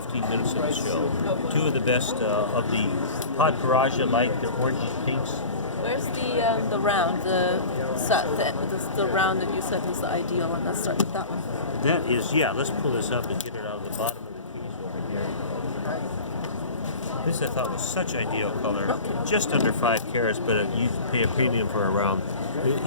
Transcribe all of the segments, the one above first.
15 minutes of the show. Two of the best of the Pod Paraja, like the orange pinks. Where's the round, the round that you said was the ideal one? Let's start with that one. That is, yeah, let's pull this up and get it out of the bottom of the piece over here. This I thought was such ideal color. Just under 5 carats, but you pay a premium for a round.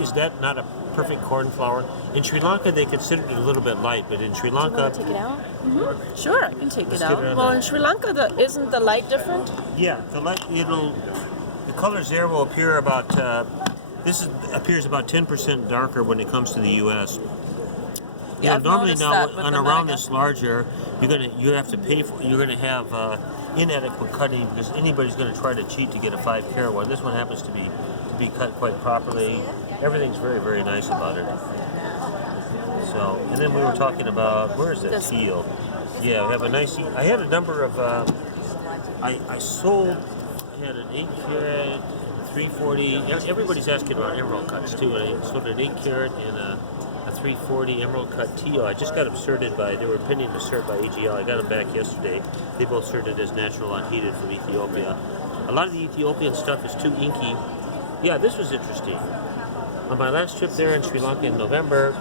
Is that not a perfect cornflower? In Sri Lanka, they consider it a little bit light, but in Sri Lanka... Do you want to take it out? Mm-hmm. Sure, I can take it out. Well, in Sri Lanka, isn't the light different? Yeah, the light, the colors there will appear about, appears about 10% darker when it comes to the U.S. Yeah, normally now on a round MAGA. this larger, you have to pay for. You're gonna have inadequate cutting because anybody's gonna try to cheat to get a 5 carat one. This one happens to be cut quite properly. Everything's very, very nice about it. So, and then we were talking about where's that teal? Yeah, we have a nice. I had a number of. I sold. I had an 8 carat, 340. Everybody's asking about emerald cuts too. And I sold an 8 carat and a 340 emerald cut teal. I just got them sorted they were pending to cert by AGL. I got them back yesterday. They both sorted as natural unheated from Ethiopia. A lot of the Ethiopian stuff is too inky. Yeah, this was interesting. On my last trip there in Sri Lanka in November,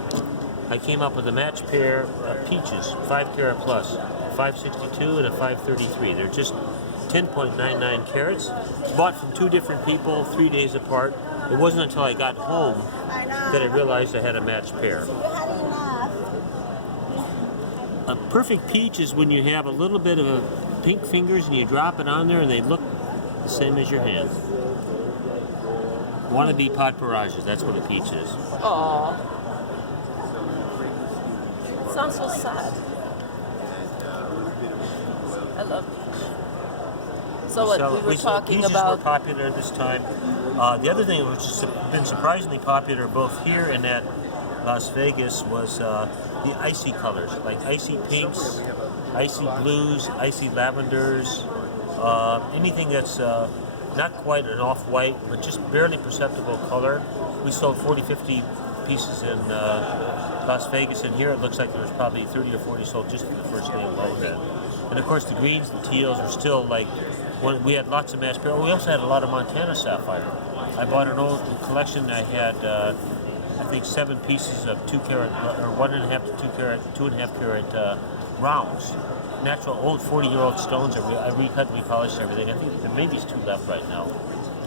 I came up with a match pair of peaches, 5 carat plus, 562 and a 533. They're just 10.99 carats. Bought from 2 different people, 3 days apart. It wasn't until I got home that I realized I had a matched pair. A perfect peach is when you have a little bit of a pink fingers and you drop it on there and they look the same as your hand. Wannabe Pod Parajas, that's what a peach is. Aww. It sounds so sad. I love peach. So what we were talking peaches about... were popular this time. The other thing which has been surprisingly popular both here and at Las Vegas was the icy colors, like icy pinks, icy blues, icy lavenders, anything that's not quite an off-white, but just barely perceptible color. We sold 40, 50 pieces in Las Vegas, and here it looks like there was probably 30 or 40 sold just for the first day alone then. And of course the greens, the teals are still like, we had lots of matched pairs. We also had a lot of Montana sapphire. I bought an old collection. I had, I think, 7 pieces of 2 carat, or 1.5 to 2 carat, 2.5 carat rounds. Natural old 40-year-old stones. I recut and repolished everything. I think there maybe is 2 left right now.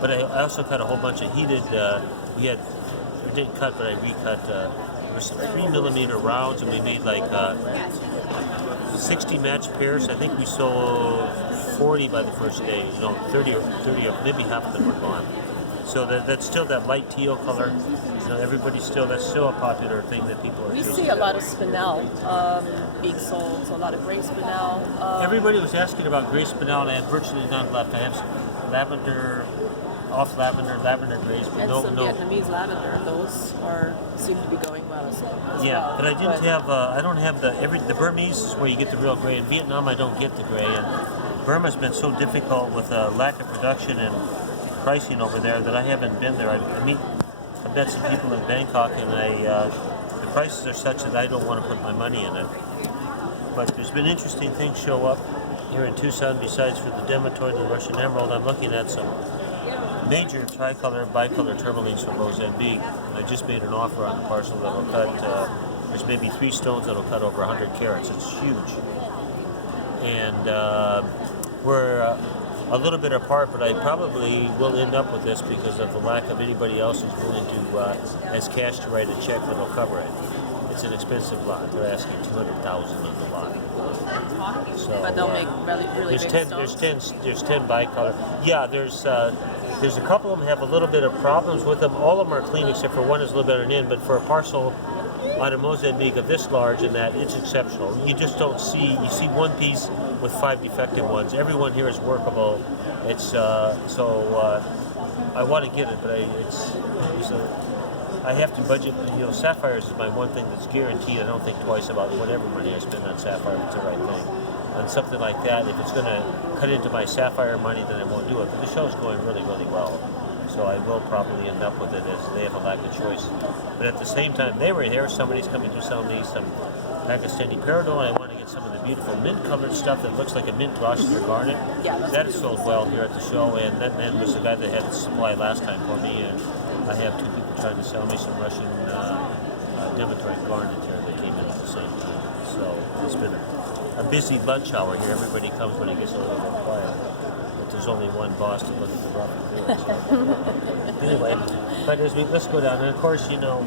But I also cut a whole bunch of heated. We didn't cut, but I recut. There were some 3mm rounds, and we made like 60 matched pairs. I think we sold 40 by the first day. 30 or maybe half of them were gone. So that's still that light teal color. That's still a popular thing that people are We choosing. see a lot of spinel being sold, so a lot of gray spinel. Everybody was asking about gray spinel, and I had virtually none left. I have some lavender, lavender grays, but and no. Vietnamese lavender. Those seem to be going well as well. Yeah, but I didn't have. I don't have the Burmese is where you get the real gray. In Vietnam, I don't get the gray, and Burma's been so difficult with lack of production and pricing over there that I haven't been there. I've met some people in Bangkok, and the prices are such that I don't want to put my money in it. But there's been interesting things show up here in Tucson. Besides for the Demetoid and the Russian Emerald, I'm looking at some major tricolor, bicolor tourmalines from Mozambique. I just made an offer on the parcel that will cut. There's maybe 3 stones that will cut over 100 carats. It's huge, and we're a little bit apart, but I probably will end up with this because of the lack of anybody else who's willing to, as cash, to write a check that'll cover it. It's an expensive lot. They're asking $200,000 on the lot. So, But they'll make really there's big 10. stones. There's 10 bicolor. Yeah, there's a couple of them have a little bit of problems with them. All of them are clean except for one is a little bit on end. But for a parcel out of Mozambique of this large and that, it's exceptional. You just don't see. You see one piece with 5 defective ones. Everyone here is workable. It's I want to get it, but I have to budget. Sapphires is my one thing that's guaranteed. I don't think twice about whatever money I spend on sapphire. It's the right thing. On something like that, if it's going to cut into my sapphire money, then I won't do it. But the show's going really, really well. So I will probably end up with it as they have a lack of choice. But at the same time, they were here. Somebody's coming to sell me some Pakistani peridot. I want to get some of the beautiful mint-colored stuff that looks like a mint Gloucester garnet. Yeah, that's That sold well here at the show, and that man was the guy that had the supply last time for me, and I have two people trying to sell me some Russian Demetrite garnet here that came in at the same time. So it's been a busy lunch hour here. Everybody comes when it gets a little bit quiet. But there's only one boss to look at the rough and do it. So. Anyway, but let's go down. And of course, you know,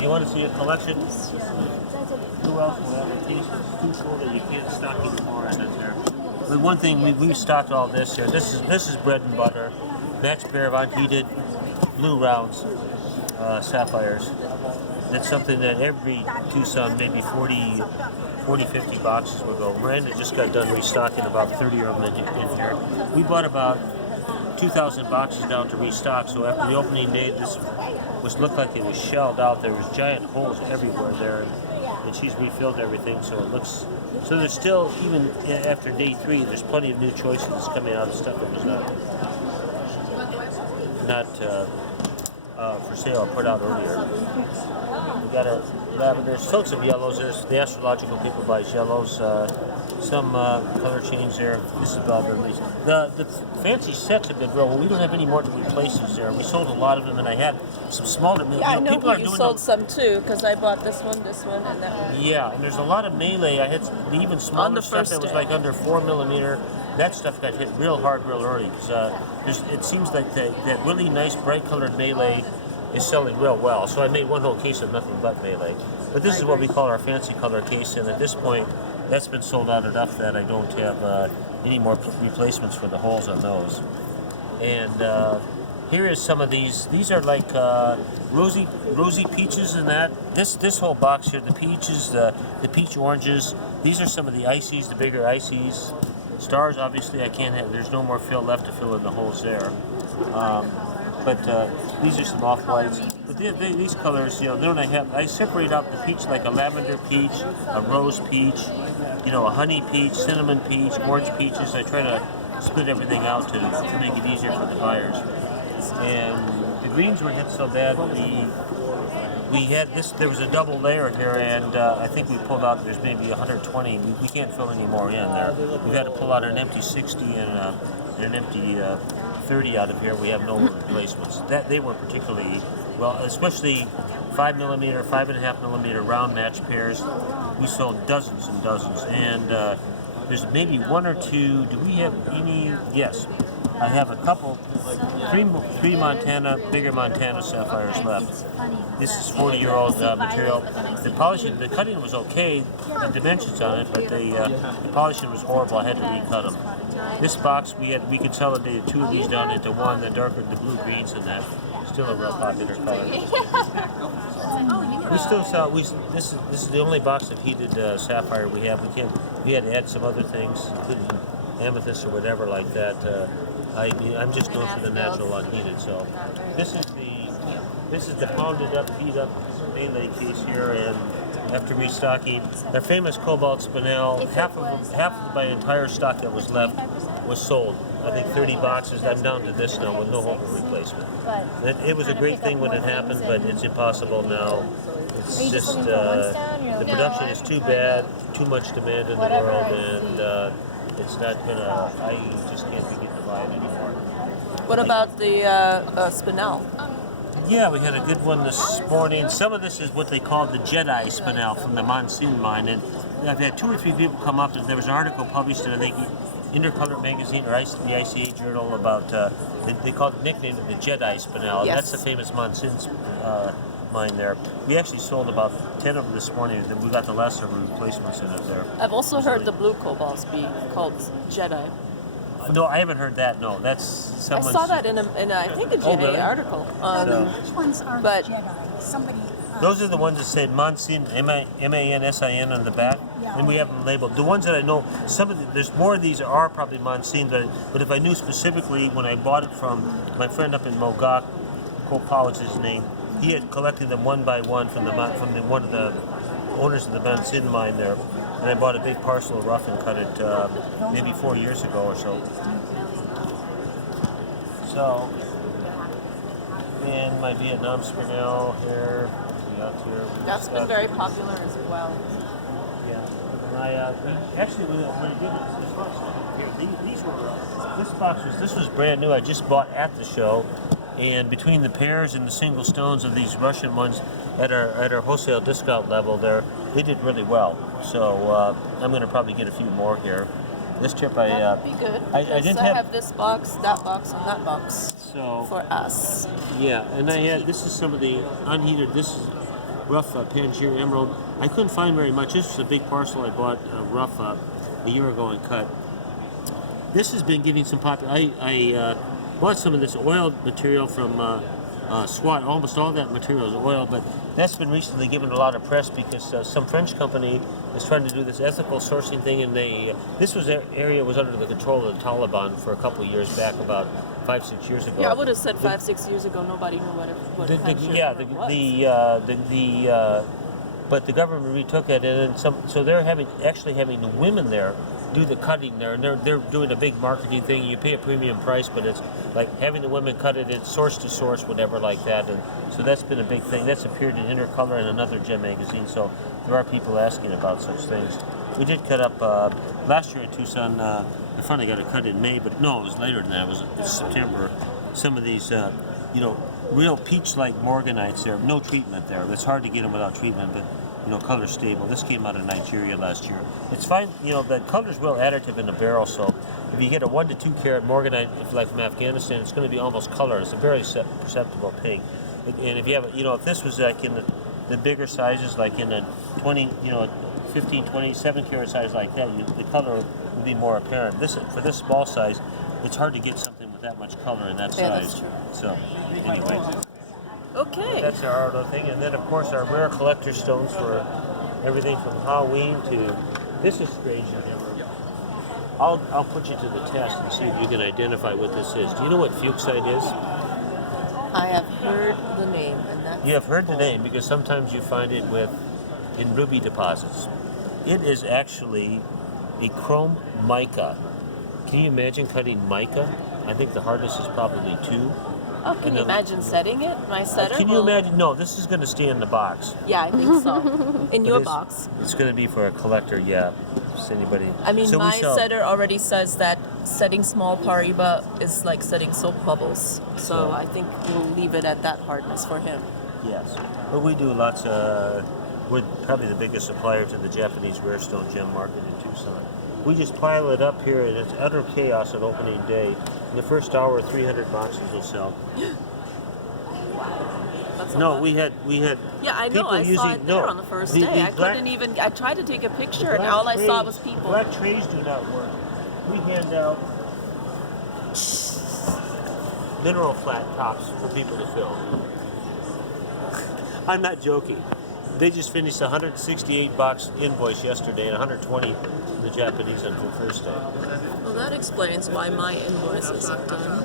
you want to see a collection? Who else will have a piece? It's too cool that you can't stock anymore, and that's there. But one thing we've stocked all this here. This is bread and butter. Matched pair of unheated blue rounds, sapphires. That's something that every Tucson, maybe 40, 50 boxes will go. Miranda just got done restocking about 30 of them in here. We bought about 2,000 boxes down to restock, so after the opening day, this looked like it was shelled out. There was giant holes everywhere there, and she's refilled everything, so it looks... So there's still, even after day 3, there's plenty of new choices coming out of stuff that was not for sale or put out earlier. We got a lavender, still some yellows. There's the astrological people buys yellows. Some color change there. This is about released. The fancy sets have been real. Well, we don't have any more to replace these there. We sold a lot of them, and I had some smaller. Yeah, I know people are you doing sold some too, because I bought this one, and that one. Yeah, and there's a lot of melee. I had even smaller stuff first that was day. like under 4 millimeter. That stuff got hit real hard, real early. Because it seems like that really nice, bright colored melee is selling real well. So I made one whole case of nothing but melee. But this is what we call our fancy color case, and at this point, that's been sold out enough that I don't have any more replacements for the holes on those. And here is some of these. These are like rosy peaches and that. This whole box here, the peaches, the peach oranges. These are some of the ices, the bigger ices. Stars, obviously, I can't have. There's no more fill left to fill in the holes there. But these are some off-whites. But these colors, you know, then I separate out the peach like a lavender peach, a rose peach, you know, a honey peach, cinnamon peach, orange peaches. I try to split everything out to make it easier for the buyers. And the greens were hit so bad, we had this, there was a double layer here, and I think we pulled out, there's maybe 120. We can't fill any more in there. We've had to pull out an empty 60 and an empty 30 out of here. We have no replacements. They were particularly well, especially 5 millimeter, 5.5 millimeter round match pairs. We sold dozens and dozens, and there's maybe one or two. Do we have any? Yes, I have a couple, three Montana, bigger Montana sapphires left. This is 40-year-old material. The polishing, the cutting was okay, the dimensions on it, but the polishing was horrible. I had to recut them. This box, we consolidated 2 of these down into one, the darker, the blue greens, and that. Still a real popular color. We still sell. This is the only box of heated sapphire we have. We had to add some other things, including amethyst or whatever like that. I'm just going for the natural unheated. So this is the pounded up, beat up melee case here, and after restocking, their famous Cobalt Spinel, half of my entire stock that was left was sold. I think 30 boxes. I'm down to this now with no hope of replacement. It was a great thing when it happened, but it's impossible now. It's just the production is too bad, too much demand in the world, and it's not gonna. I just can't begin to buy it anymore. What about the Spinel? Yeah, we had a good one this morning. Some of this is what they call the Jedi Spinel from the Monsoon mine, and I've had 2 or 3 people come up, and there was an article published in, I think, Intercolor magazine or the ICA journal about they nicknamed it the Jedi Spinel. Yes. That's the famous Monsoon mine there. We actually sold about 10 of them this morning. We got the last of the replacements in it there. I've also heard the blue cobalts be called Jedi. No, I haven't heard that. No, that's someone. I saw that in I think a GA really? article. Which ones are but- Jedi? Somebody. Those are the ones that say Monsoon, M-A-N-S-I-N on the back, Yeah. and we have them labeled. The ones that I know, there's more of these are probably Monsoon, but if I knew specifically when I bought it from my friend up in Mogok, Cole Powell is his name, he had collected them one by one from one of the owners of the Monsoon mine there, and I bought a big parcel of rough and cut it maybe 4 years ago or so. So, and my Vietnam Spinel here. That's been very popular as well. Yeah, This was brand new. I just bought at the show, and between the pairs and the single stones of these Russian ones at our wholesale discount level, they did really well. So I'm going to probably get a few more here. This trip That'd be good. I because didn't I have- have this box, that box, and that box so for us. yeah, and I to had keep. this is some of the unheated. This is rough Pangier Emerald. I couldn't find very much. This was a big parcel I bought rough a year ago and cut. This has been getting some popular. I bought some of this oiled material from SWAT. Almost all that material is oil, but that's been recently given a lot of press because some French company is trying to do this ethical sourcing thing, and this area was under the control of the Taliban for a couple of years back, about 5-6 years ago. Yeah, I would have said 5-6 years ago. Nobody knew what was. But the government retook it, and then so they're actually having the women there do the cutting there, and they're doing a big marketing thing. You pay a premium price, but it's like having the women cut it, it's source to source, whatever like that. And so that's been a big thing. That's appeared in Intercolor and another gem magazine. So there are people asking about such things. We did cut up last year in Tucson. The front I got it cut in May, but no, it was later than that. It was September. Some of these, real peach-like morganites there. No treatment there. It's hard to get them without treatment, but color stable. This came out of Nigeria last year. It's fine. The color's real additive in the barrel. So if you get a 1 to 2 carat morganite, like from Afghanistan, it's going to be almost color. It's a very perceptible pink. And if you have, if this was like in the bigger sizes, like in the 20, 15, 20, 7 carat size like that, the color would be more apparent. For this small size, it's hard to get something with that much color in that size. Yeah, that's true. So anyway. Okay. That's our auto thing, and then of course our rare collector stones for everything from Halloween to this is strange. I'll put you to the test and see if you can identify what this is. Do you know what fuchsite is? I have heard the name, and that's You have heard the name because sometimes you find it in ruby deposits. It is actually a chrome mica. Can you imagine cutting mica? I think the hardness is probably 2. Oh, can you imagine setting it? My setter. Can you imagine? No, this is going to stay in the box. Yeah, I think so. In your It is- box. It's going to be for a collector, yeah. Just anybody. I mean, So we my sell- setter already says that setting small pariba is like setting soap bubbles. So I think we'll leave it at that hardness for him. Yes, but we do lots of. We're probably the biggest supplier to the Japanese rare stone gem market in Tucson. We just pile it up here, and it's utter chaos on opening day. In the first hour, 300 boxes will sell. That's a No, lot. we had. Yeah, I know. people I saw using- it there no, on the first the- day. the I black- couldn't even. I tried to take a picture, and Black all I saw trays- was people. Black trays do not work. We hand out mineral flat tops for people to fill. I'm not joking. They just finished a 168 box invoice yesterday and 120 for the Japanese on the first day. Well, that explains why my invoice isn't done.